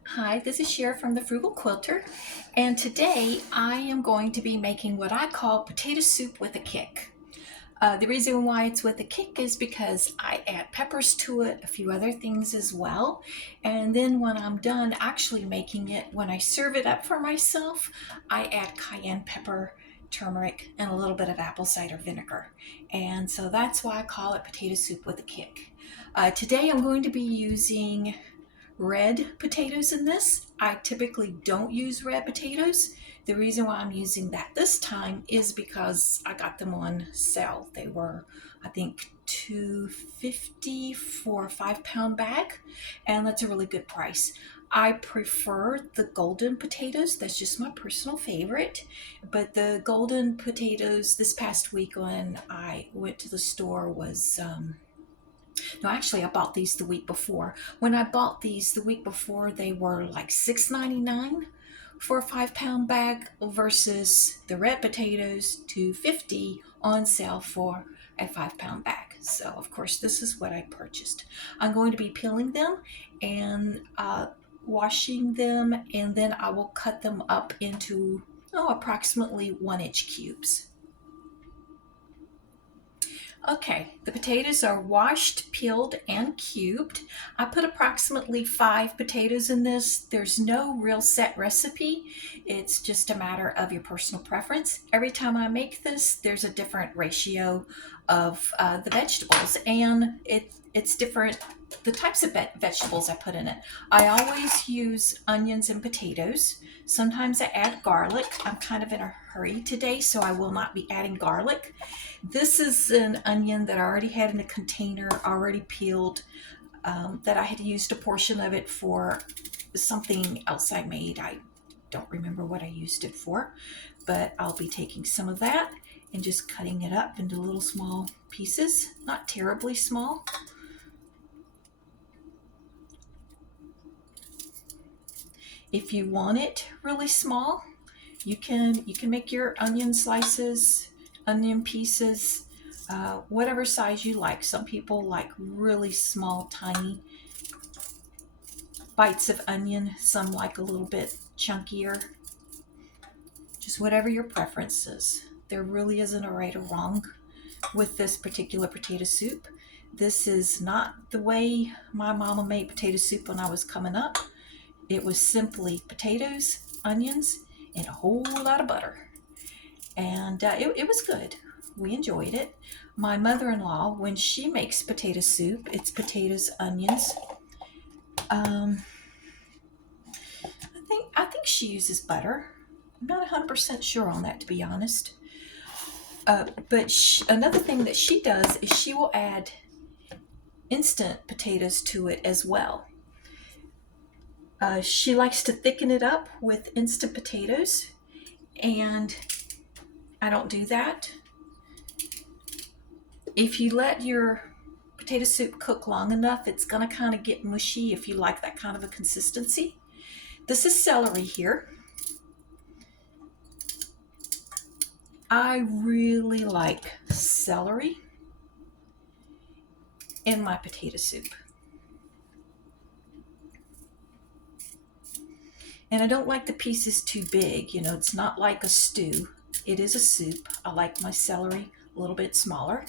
Hi, this is Cher from the Frugal Quilter, and today I am going to be making what I call potato soup with a kick. The reason why it's with a kick is because I add peppers to it, a few other things as well, and then when I'm done actually making it, when I serve it up for myself, I add cayenne pepper, turmeric, and a little bit of apple cider vinegar. And so that's why I call it potato soup with a kick. Today I'm going to be using red potatoes in this. I typically don't use red potatoes. The reason why I'm using that this time is because I got them on sale. They were, I think, $2.50 for a 5 pound bag, and that's a really good price. I prefer the golden potatoes. That's just my personal favorite. But the golden potatoes this past week when I went to the store was no, actually, I bought these the week before. When I bought these the week before, they were like $6.99 for a 5 pound bag versus the red potatoes $2.50 on sale for a 5 pound bag. So, of course, this is what I purchased. I'm going to be peeling them and washing them, and then I will cut them up into approximately 1 inch cubes. Okay, the potatoes are washed, peeled, and cubed. I put approximately 5 potatoes in this. There's no real set recipe. It's just a matter of your personal preference. Every time I make this, there's a different ratio of the vegetables, and it's different the types of vegetables I put in it. I always use onions and potatoes. Sometimes I add garlic. I'm kind of in a hurry today, so I will not be adding garlic. This is an onion that I already had in a container, already peeled, that I had used a portion of it for something else I made. I don't remember what I used it for, but I'll be taking some of that and just cutting it up into little small pieces, not terribly small. If you want it really small, you can make your onion slices, onion pieces, whatever size you like. Some people like really small, tiny bites of onion. Some like a little bit chunkier. Just whatever your preference is. There really isn't a right or wrong with this particular potato soup. This is not the way my mama made potato soup when I was coming up. It was simply potatoes, onions, and a whole lot of butter. And it was good. We enjoyed it. My mother-in-law, when she makes potato soup, it's potatoes, onions. Um, I think she uses butter. I'm not 100% sure on that, to be honest. But another thing that she does is she will add instant potatoes to it as well. She likes to thicken it up with instant potatoes, and I don't do that. If you let your potato soup cook long enough, it's going to kind of get mushy if you like that kind of a consistency. This is celery here. I really like celery in my potato soup. And I don't like the pieces too big. It's not like a stew. It is a soup. I like my celery a little bit smaller.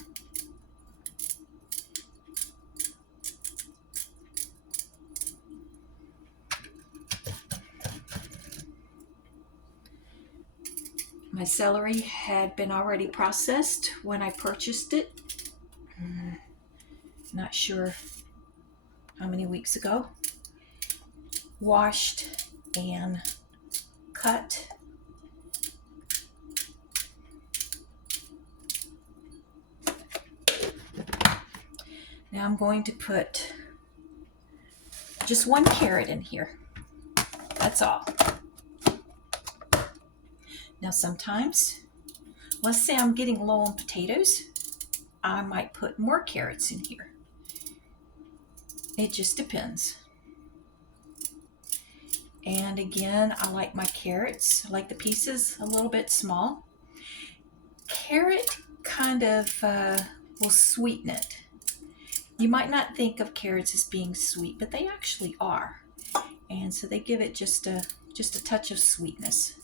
My celery had been already processed when I purchased it. Not sure how many weeks ago. Washed and cut. Now I'm going to put just 1 carrot in here. That's all. Now sometimes, let's say I'm getting low on potatoes, I might put more carrots in here. It just depends. And again, I like my carrots. I like the pieces a little bit small. Carrot kind of will sweeten it. You might not think of carrots as being sweet, but they actually are. and so they give it just a touch of sweetness.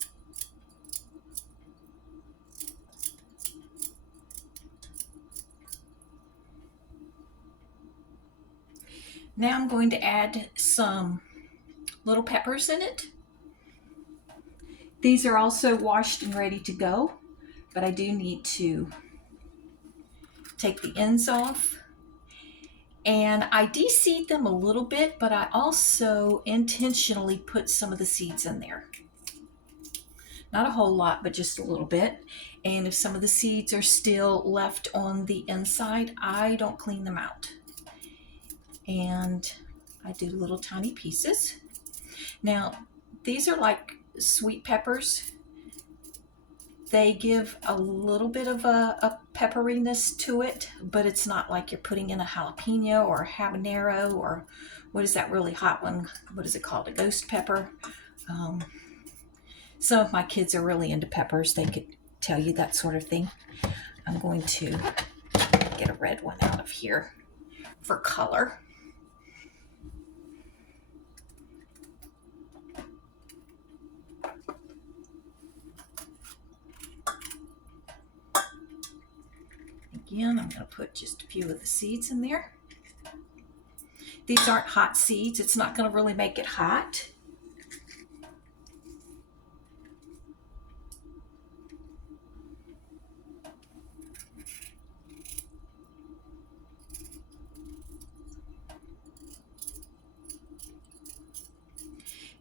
Now I'm going to add some little peppers in it. These are also washed and ready to go, but I do need to take the ends off. And I de-seed them a little bit, but I also intentionally put some of the seeds in there. Not a whole lot, but just a little bit. And if some of the seeds are still left on the inside, I don't clean them out. And I do little tiny pieces. Now, these are like sweet peppers. They give a little bit of a pepperiness to it, but it's not like you're putting in a jalapeno or a habanero or what is that really hot one? What is it called? A ghost pepper. Some of my kids are really into peppers. They could tell you that sort of thing. I'm going to get a red one out of here for color. Again, I'm going to put just a few of the seeds in there. These aren't hot seeds. It's not going to really make it hot.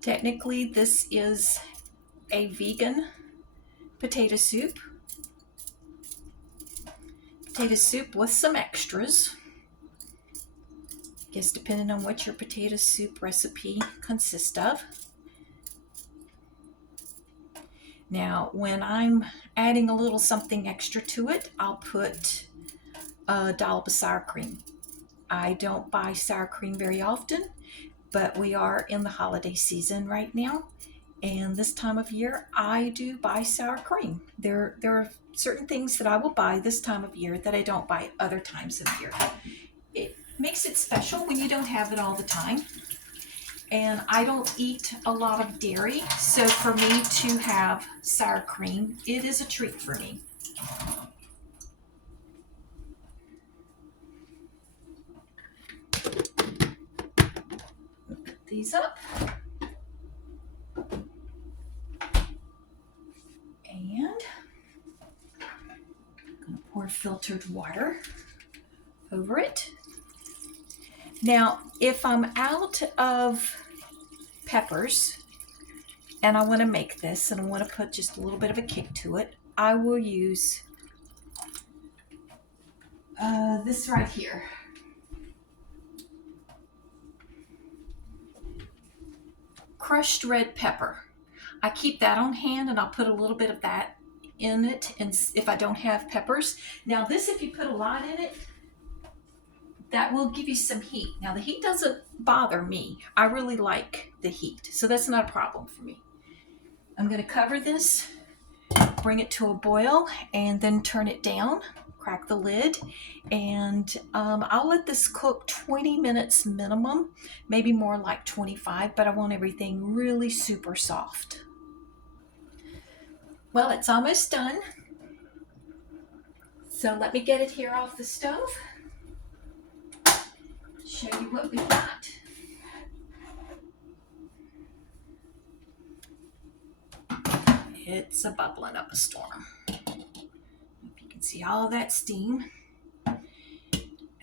Technically, this is a vegan potato soup. Potato soup with some extras. I guess depending on what your potato soup recipe consists of. Now, when I'm adding a little something extra to it, I'll put a dollop of sour cream. I don't buy sour cream very often, but we are in the holiday season right now, and this time of year I do buy sour cream. There are certain things that I will buy this time of year that I don't buy other times of year. It makes it special when you don't have it all the time. And I don't eat a lot of dairy, so for me to have sour cream, it is a treat for me. Put these up. And I'm going to pour filtered water over it. Now, if I'm out of peppers and I want to make this and I want to put just a little bit of a kick to it, I will use this right here. Crushed red pepper. I keep that on hand and I'll put a little bit of that in it, and if I don't have peppers. Now this, if you put a lot in it, that will give you some heat. Now the heat doesn't bother me. I really like the heat, so that's not a problem for me. I'm going to cover this, bring it to a boil, and then turn it down, crack the lid, and I'll let this cook 20 minutes minimum, maybe more like 25, but I want everything really super soft. Well, it's almost done. So let me get it here off the stove. Show you what we got. It's a bubbling up a storm. You can see all that steam.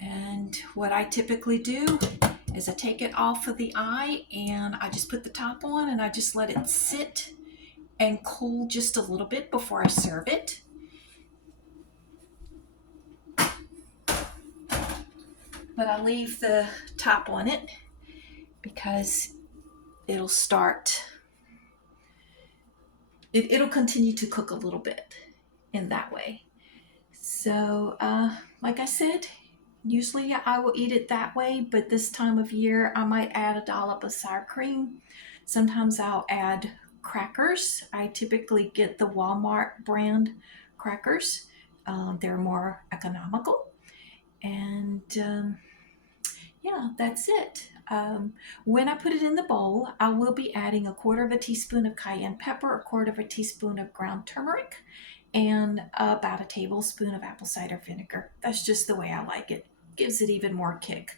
And what I typically do is I take it off of the eye and I just put the top on and I just let it sit and cool just a little bit before I serve it. But I leave the top on it because it'll start, it'll continue to cook a little bit in that way. So like I said, usually I will eat it that way, but this time of year I might add a dollop of sour cream. Sometimes I'll add crackers. I typically get the Walmart brand crackers. They're more economical. And yeah, that's it. When I put it in the bowl, I will be adding a quarter of a teaspoon of cayenne pepper, a quarter of a teaspoon of ground turmeric, and about a tablespoon of apple cider vinegar. That's just the way I like it. Gives it even more kick.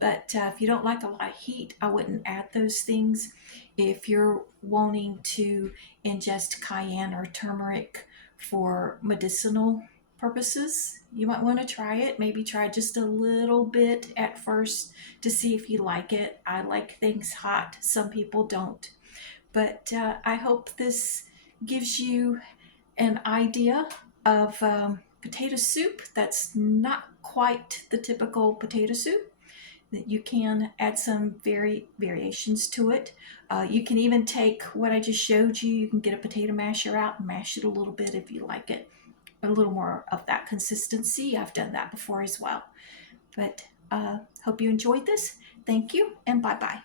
But if you don't like a lot of heat, I wouldn't add those things. If you're wanting to ingest cayenne or turmeric for medicinal purposes, you might want to try it. Maybe try just a little bit at first to see if you like it. I like things hot. Some people don't. But I hope this gives you an idea of potato soup that's not quite the typical potato soup. That you can add some variations to it. You can even take what I just showed you. You can get a potato masher out and mash it a little bit if you like it a little more of that consistency. I've done that before as well. But hope you enjoyed this. Thank you, and bye bye.